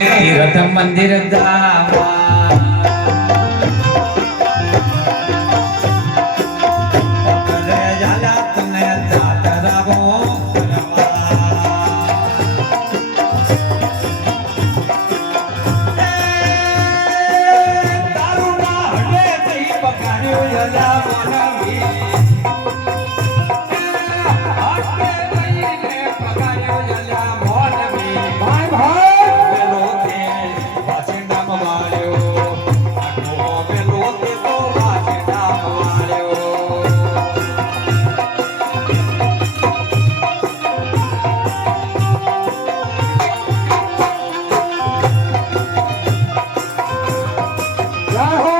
તીર્થ મંદિર જાવા ઘરે জয়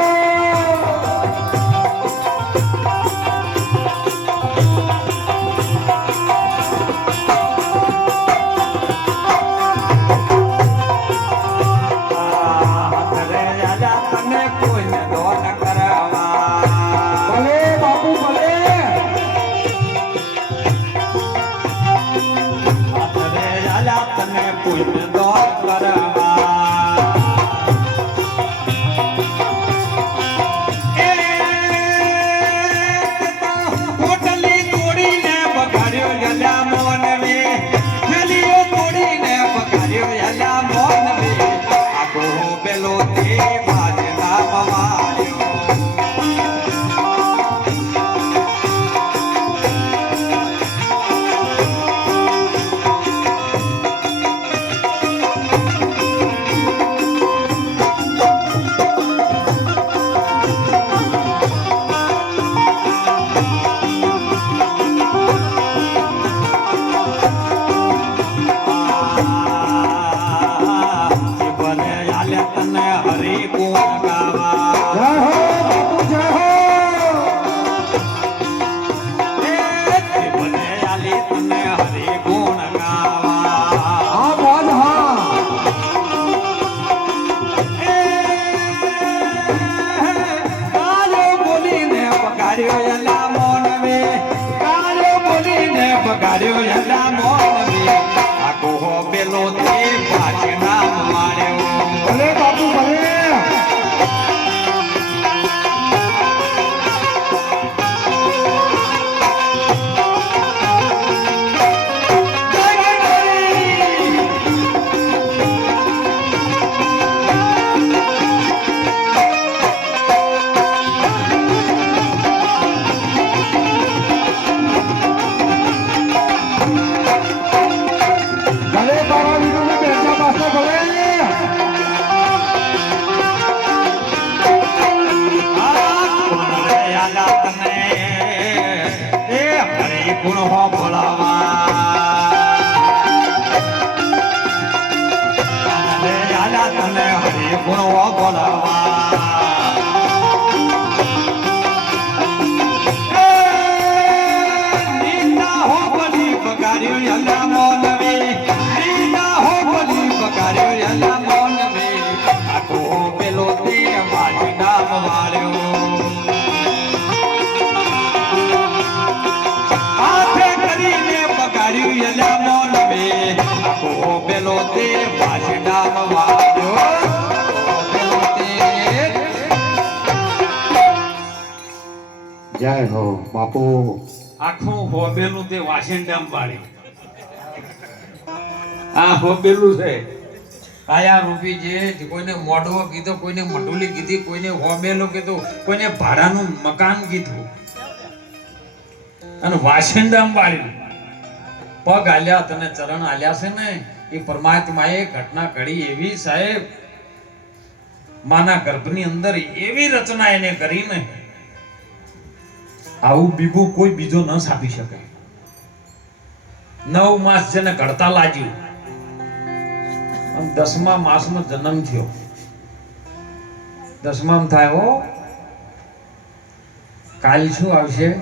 પગાડ્યો યલા મોનવે. આખો હો પેલો તે પાછના પેલો જય હો બાપુ. આખું હોબેલું તે વાસેન્ડામ વાળી આ હોબેલું છે. કાયા રૂપી જે કોઈને મોઢવો કીધો કોઈને મઢુલી કીધી કોઈને હોબેલો કીધું કોઈને ભાડાનું મકાન કીધું. અને વાસંડામ વાળી પગ આલ્યા તને ચરણ આલ્યા છે ને એ પરમાત્માએ ઘટના ઘડી એવી સાહેબ. માના ગર્ભની અંદર એવી રચના એને કરી ને આવું બીબું કોઈ બીજો ન સાપી શકે. નવ માસ જેને ઘડતા લાગ્યું. અને દસમા માસમાં જન્મ થયો. દસમામ થાય હો. કાલ શું આવશે?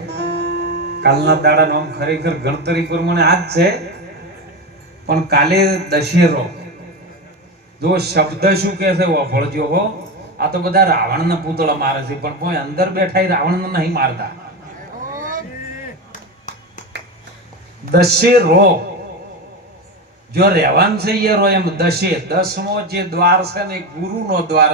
કાલના દાડાનો નામ ખરેખર ગણતરી પ્રમાણે આ જ છે. પણ કાલે દશેરો. જો શબ્દ શું કે છે વફળજો હો. આ તો બધા રાવણના પૂતળા મારે છે, પણ કોઈ અંદર બેઠા રાવણને નહીં મારતા. દશેરો જો રહેવાનું છે યરો એમ દશે દસમો જે દ્વાર છે ને ગુરુ નો દ્વાર